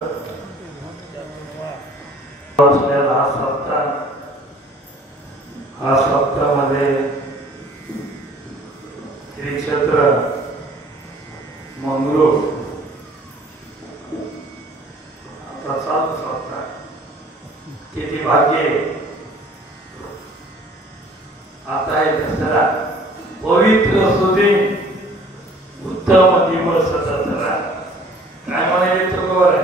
हा सप्ताहामध्ये श्री क्षेत्र मंगरूळ प्रसाद सप्ताह किती भाग्य आता है दसरा पवित्र सुदिन उत्तम दिवस दसरा काय म्हणाले तुकोबर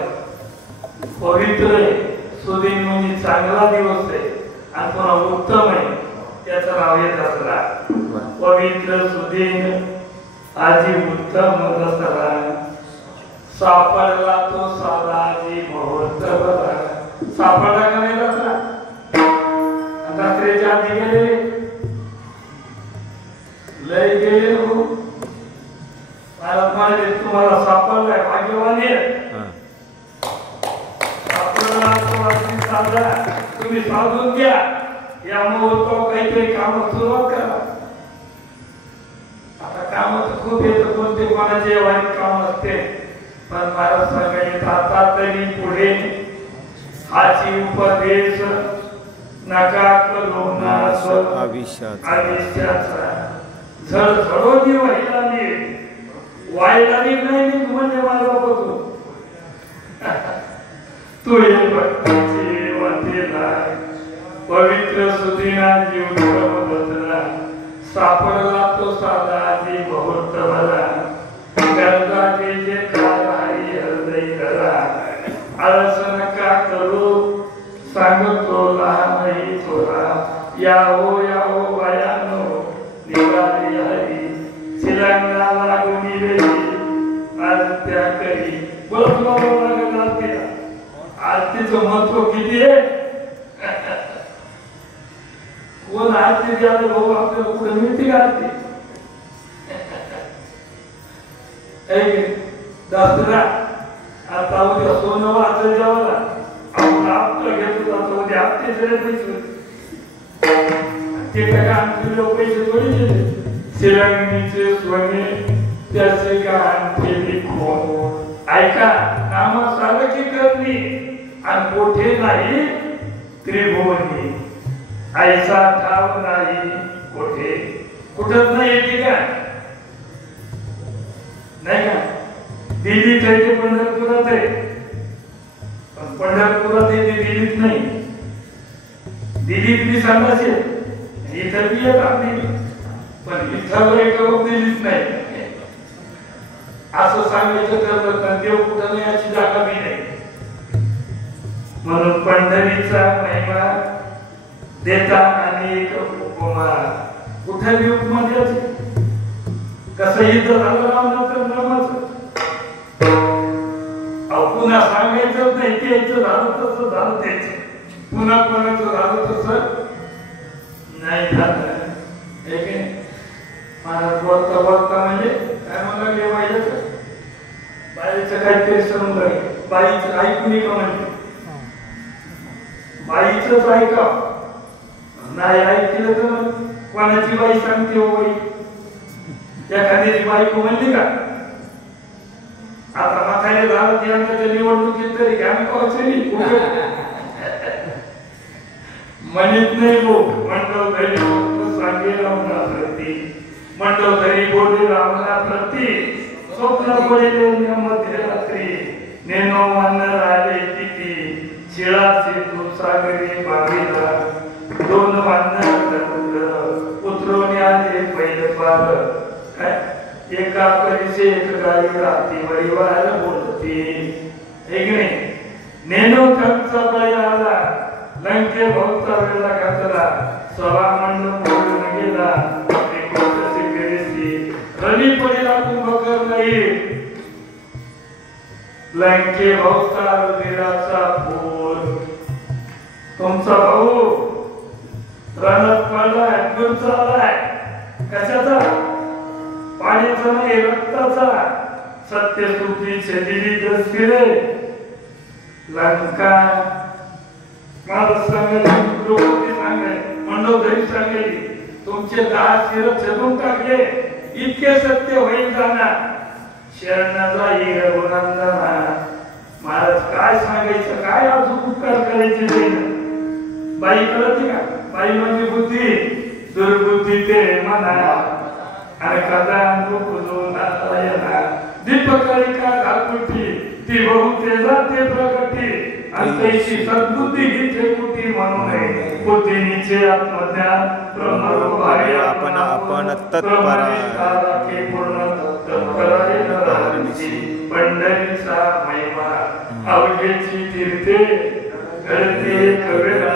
पवित्र सुदिन म्हणजे चांगला दिवस आहे आणि पुन्हा उत्तम आहे त्याचं नाव आहे दसरा पवित्र सुदिन आजी उत्तम दसरा सापडला तो साधाजी मुहूर्त बरा सापडला का नाही दसरा दसऱ्याच्या आधी गेले लय गेले हो मला म्हणाले तुम्हाला सापडलाय भाग्यवान आहे तुम्ही साधून घ्या या मुहूर्तावर काहीतरी काम सुरुवात करा आता काम तर खूप येतं कोणते कोणाचे वाईट काम असते पण महाराज सांगायचे आता तरी पुढे हाची उपदेश नका करू नाश आयुष्याचा झडझडोनी वाहिलानी नाही म्हणजे माझा बघतो तू ये भक्तीची वंदना पवित्र सुदिना जीव दसरा सापडला तो साधाजी मुहूर्त बरा गरजाचे जे काही हृदय करा आळस नका करू सांगतो लहानही थोरा यावो बायानो निघाली हरी शिलांना लागून आज त्या करी बोलतो आरतीचं महत्व किती आहे कोण आरती द्यायला भाऊ आपल्याला पुढे मिळते का आरती दसरा आता उद्या सोनं वाचलं जेवायला आपण आपलं घेतो जातो उद्या आपते जरे पैसे ते काय आमचे लोक पैसे थोडी दिले शिरंगीचे सोने त्याचे का आणते खोन ऐका नाम सारखी करणी आणि कोठे नाही त्रिभुवनी ऐसा ठाव नाही कोठे कुठच नाही येते का नाही का दिल्लीत आहे ते पंढरपुरात आहे पण पंढरपुरात आहे ते दिल्लीत नाही दिल्लीतली सांगायचे इथं बी येत आपली पण इथं एक दिल्लीत नाही असं सांगायचं तर देव कुठं नाही याची जागा बी नाही म्हणून पंढरीचा महिमा देता अनेक उपमा कुठे बी उपमा द्यायची कसं युद्ध झालं रामनाथन रामाचं पुन्हा सांगायचं नाही त्याचं झालं तसं झालं त्याचं पुन्हा कोणाचं झालं तसं नाही झालं महाराज बोलता बोलता म्हणजे काय मला लिहायचं बाईचं काहीतरी समजा बाईचं ऐकून का म्हणजे बाईचंच ऐका नाही ऐकलं तर कोणाची बाई सांगते हो बाई एखाद्याची बायको म्हणली का आता माथाने झालं त्याच्या निवडणुकीत तरी घ्यान पोहोचली म्हणत नाही भाऊ मंडळ धरी सांगेल प्रती मंडळ धरी बोलले रामला प्रती स्वप्न पडले मध्यरात्री नेनो मन राहिले किती शिळाचे सागरी बागेला दोन उतरवणे आले पहिलं पार काय एका परिसे एक गाडी राहते वळीवायला बोलते एक नाही नेनो खर्चा बळी आला लंके भोगता वेळा घातला सभा मंडप बोलून गेला रवी पडीला कुंभकर नाही लंके भोवता रुधिराचा पूर तुमचा भाऊ रणात पडलाय गुरचालाय कशाचा पाण्याचा नाही रक्ताचा सत्यसूतीचे दिली दसरे लंका मला सांगायला द्रौपदी सांगाय मंडोदरी सांगेली तुमचे 10 शिर छेदून टाकले इतके सत्य होईल जाणार शरणाचा रघुनंदना महाराज काय सांगायचं, काय अजून उपकार करायचे ते. बाई कळते का? बाई म्हणजे बुद्धी, दुर्बुद्धी ते म्हणा आणि कदा दीपकरिका घालपुटी ती बहुते जाते प्रगती अंतैशी सद्बुद्धी हिचे कुटी म्हणून बुद्धीनीचे आत्मज्ञान ब्रह्मरूपाने आपण तत्परा के पूर्ण तत्पराने नरहरनिशी पंढरीचा महिमा अवघेची तीर्थे घडते कवेळा.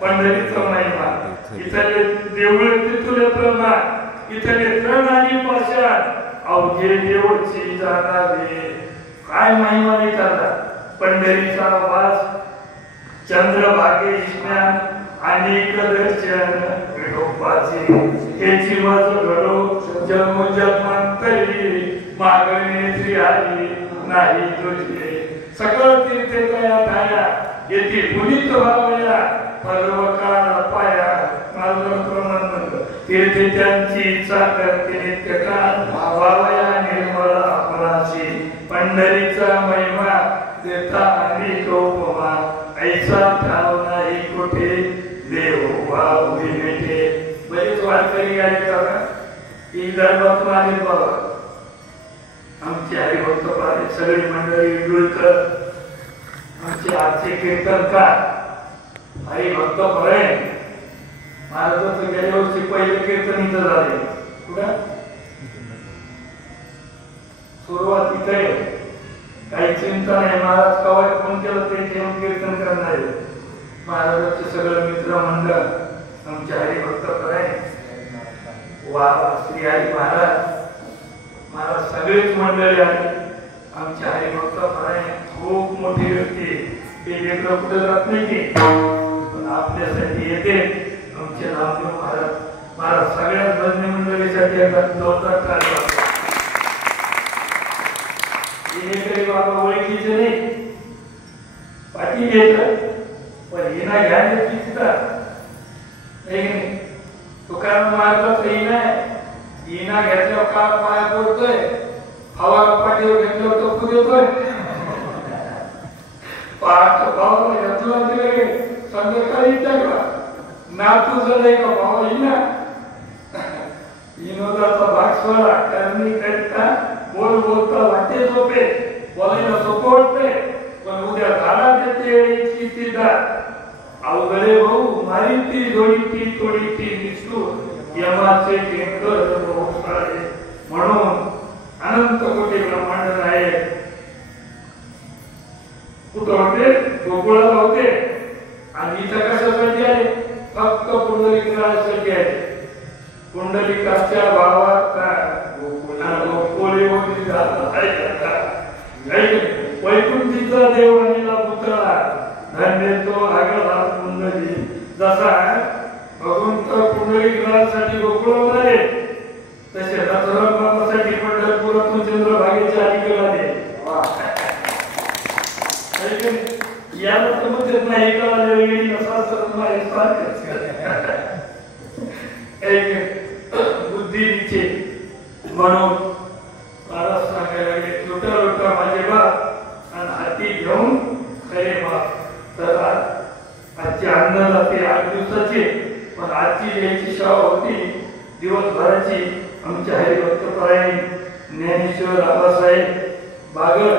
पंढरीचा महिमा, इथले देऊळ तिथुले प्रमाण, इथले तण आणि पाषाण अवघे देवची जाणारे. काय महिमा निघाला पंढरीचा वास, चंद्रभागे स्नान अनेक दर्शन विठोबाचे हेची मज घडो जन्मोजन्मांतरी मागणे श्री हरी नाही तुझे. सकळ तीर्थे तया धाया येथे पुनीत व्हावया पर्वकाळ पाया मार्ग प्रमाण तीर्थे त्यांची इच्छा करते नित्यकाळ व्हावया निर्मळ अपराशी. पंढरीचा महिमा देता आणि उपमा ऐसा ठाव नाही कुठे देव भाव भेटे. बरेच वारकरी आले का ही दरबातून आले बाबा. आमचे हरिभक्त पारे सगळी मंडळी डुळकर, आमचे आजचे कीर्तनकार हरिभक्त परायण. महाराजांचं गेल्या वर्षी पहिले कीर्तन इथं झाले. कुठं सुरुवात इथे, काही चिंता नाही. महाराज कवाय फोन केलं ते येऊन कीर्तन करणार. महाराजांचे सगळं मित्र मंडळ आमचे हरिभक्त परायण वा श्री हरी महाराज महाराज सगळेच मंडळी आली. आमच्या हरिभक्त परायण खूप मोठी व्यक्ती, ते वेगळं कुठे जात नाही की पण आपल्यासाठी येते. आमचे नामदेव महाराज महाराज सगळ्या भजनी मंडळीसाठी येतात. जोरदार टाळी वाजवा. काही बाबा ओळखीचे नाही, पाठी येत पण हिना घ्यायला नाही. तुकाराम महाराज हिना घेतल्यावर का पाया पडतोय, हवा पाठीवर घेतल्यावर टप्पू देतोय. पाठ भावाला घेतला दिले संध्याकाळी टाकला नातू झालंय का भावा हिना. विनोदाचा भाग सोडा करणी करता बोल बोलता वाटे झोपे बोलायला सोपं वाटतंय पण उद्या झाला देते ती दात. अवघडे भाऊ मारी ती जोडी ती तोडी ती निष्ठूर यमाचे किंकर बहुसारे. म्हणून अनंत कोटी ब्रह्मांड आहे. कुठं होते? गोकुळाला होते. आणि इथं कशासाठी आले? फक्त पुंडलिकासाठी आहे. पुंडलिकाच्या भावात वैकुंठीचा देव आणला पुतळा धन्य तो आगळा पुंडली. जसा भगवंत पुंडलिकासाठी गोकुळावर आले तसे दशरथ बाबासाठी पंढरपुरातून चंद्रभागेच्या अलीकडे आले. याला तर म्हणतात नाही कळाले वेगळी नसा बुद्धीचे. म्हणून महाराज सांगायला लागले लुटा लुटा माझे बाप आणि हाती घेऊन खरे बाप. तर आजची अन्न जाते 8 दिवसाची पण आजची यायची शाळा होती दिवसभराची. आमच्या हरिभक्त परायण ज्ञानेश्वर आबासाहेब बागल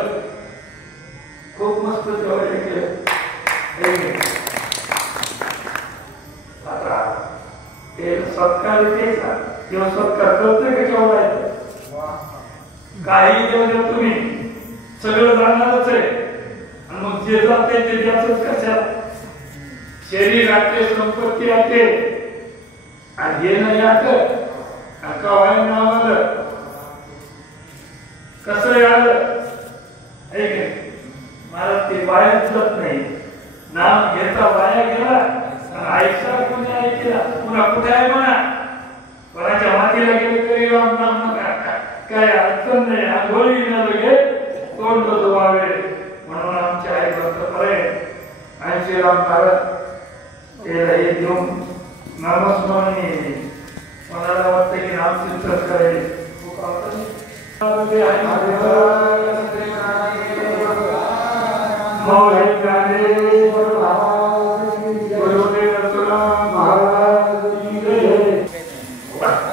खूप मस्त जेवण केलं. आता ते सत्कार द्यायचा किंवा सत्कार करतोय का केवढा आहे काही देऊ द्या तुम्ही सगळं जाणारच आहे. आणि मग जे जाते ते द्यायचंच कशा. शरीर राहते संपत्ती राहते आणि हे नाही राहत का वाय नाव आलं कसं आलं मला ते वायाच जात नाही. नाम घेता वाया गेला ऐसा कोणी ऐकला पुन्हा कुठे आहे म्हणा. कोणाच्या मातीला गेले तरी राम नाम नका काय अडचण नाही. आंघोळी न लगे तोंड धुवावे. म्हणून आमचे हरिभक्त परायण आणि श्रीराम महाराज ते हे देऊन नामस्मरणी कोणाला वाटतं की नामचिंतन करायचे. खूप आवडतं. मौलाना ज्ञानेश्वर महाराज की जय, गुरुदेव तुकाराम महाराज की जय।